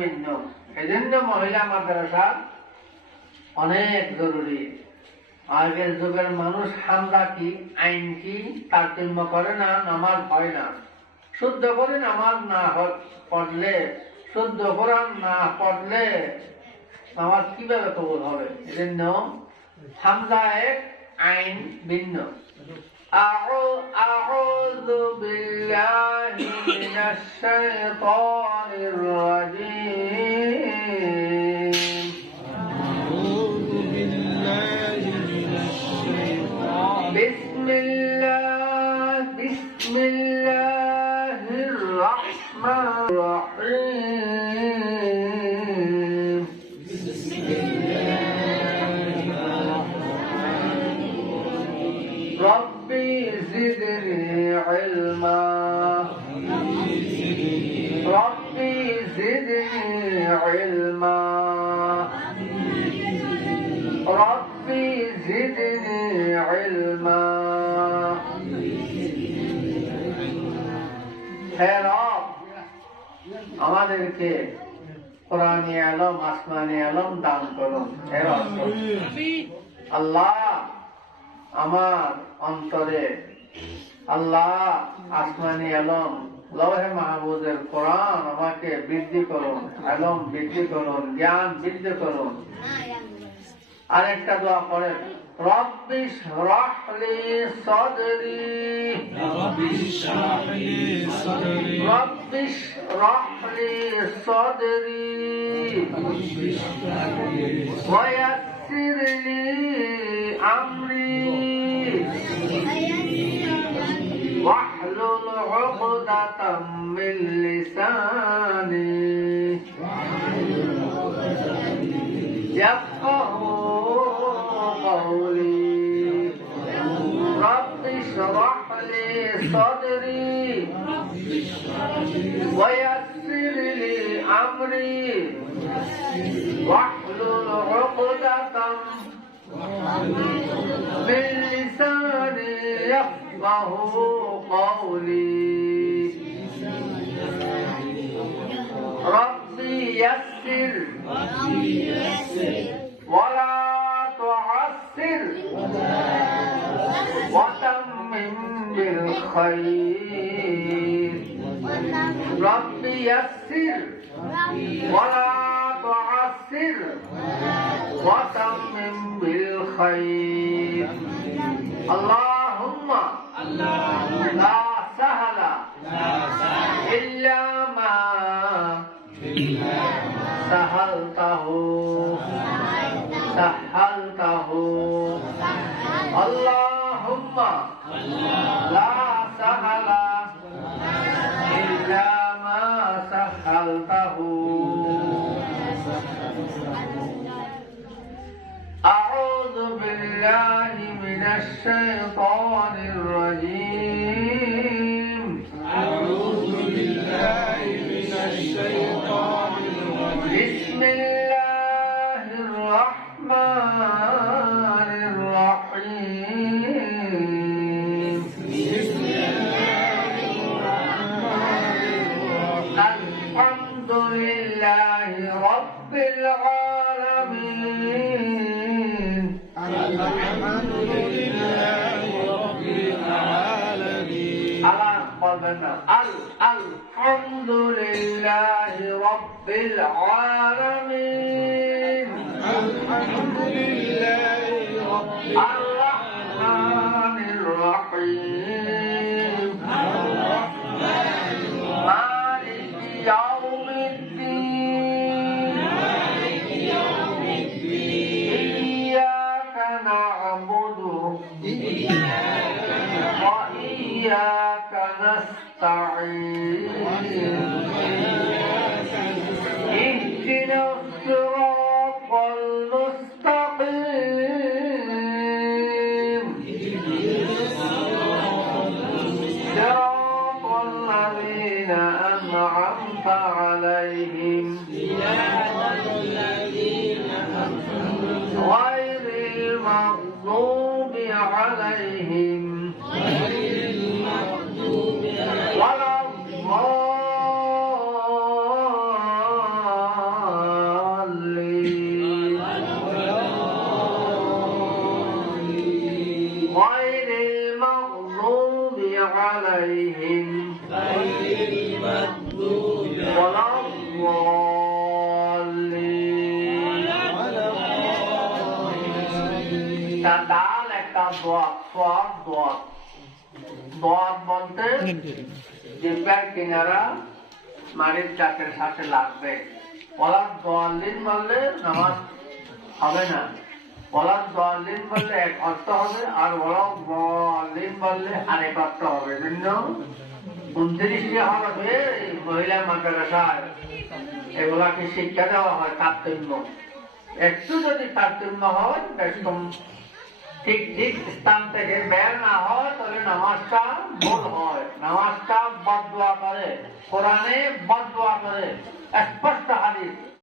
ভিন্ন। এজন্য মহিলা মাদ্রাসা অনেক জরুরি। আগের যুগের মানুষ হামদা কি আইন কি তারতম্য করে না, নামাজ হয় না। শুদ্ধ করে নামাজ না পড়লে, শুদ্ধ কোরআন না পড়লে নামাজ কিভাবে কবুল হবে? এজন্য হামদা এক, আইন ভিন্ন। আউযু বিল্লাহি মিনাশ শাইতানির রাজীম। বিসমিল্লাহির রাহমানির রাহিম। রব্বি জিদনি ইলমা। রব্বি জিদনি ইলমা। রব্বি জিদনি ইলমা। হে রব, আমাদেরকে কোরআনী আলম, আসমানী আলম দান করুন। হে রব, আল্লাহ আমার অন্তরে, আল্লাহ আসমানী আলম, লৌহে মাহফুজের কোরআন আমাকে বৃদ্ধি করুন, আলম বৃদ্ধি করুন, জ্ঞান বৃদ্ধি করুন। আরেকটা দোয়া পড়েন, রব্বি ইশরাহ লি সাদরি। রব্বি ইশরাহ লি সাদরি। রব্বি ইশরাহ লি সাদরি। ওয়া ইয়াসসির লি আমরি। واحلل عقدة من لساني يفقهوا قولي. رب اشرح لي صدري ويسر لي أمري واحلل عقدة من لساني يفقهوا قولي. ربي يسر ولا تعسر وتمم بالخير. ربي يسر ولا تعسر وتمم بالخير. اللهم لا سهل إلا ما سهلته سهلته. اللهم لا سهل إلا ما سهلته. أعوذ بالله من الشيطان الرجيم. أعوذ بالله من الشيطان الرجيم. بسم الله الرحمن الرحيم. بسم الله الرحمن الرحيم. الحمد لله رب العالمين. الحمد لله رب العالمين. الحمد لله رب العالمين. الحمد لله رب الرحمن الرحيم. مالك يوم الدين. إياك نعبد وإياك نستعين. اهدنا الصراط المستقيم. صراط الذين أنعمت عليهم غير المغضوب عليهم একটা ডাল একটা দোয়াত, সোয়াদ দোয়াত। দোয়াত বলতে জিব্বার কিনারা মারির চাকের সাথে লাগবে। ওলার দোয়ালিন বললে নামাজ হবে না। ওলার দোয়ালিন বললে এক অর্থ হবে, আর ওলার দোয়ালিন বললে আরেক অর্থ হবে। জন্য 29টি হবে মহিলা মাদ্রাসায় এগুলাকে শিক্ষা দেওয়া হয় তারতম্য। একটু যদি তারতম্য হয়, একদম ঠিক ঠিক স্থান থেকে বের না হয়, তাহলে নামাজটা ভুল হয়। নামাজটা বদদোয়া করে, কোরআনে বদদোয়া করে, স্পষ্ট হাদিস।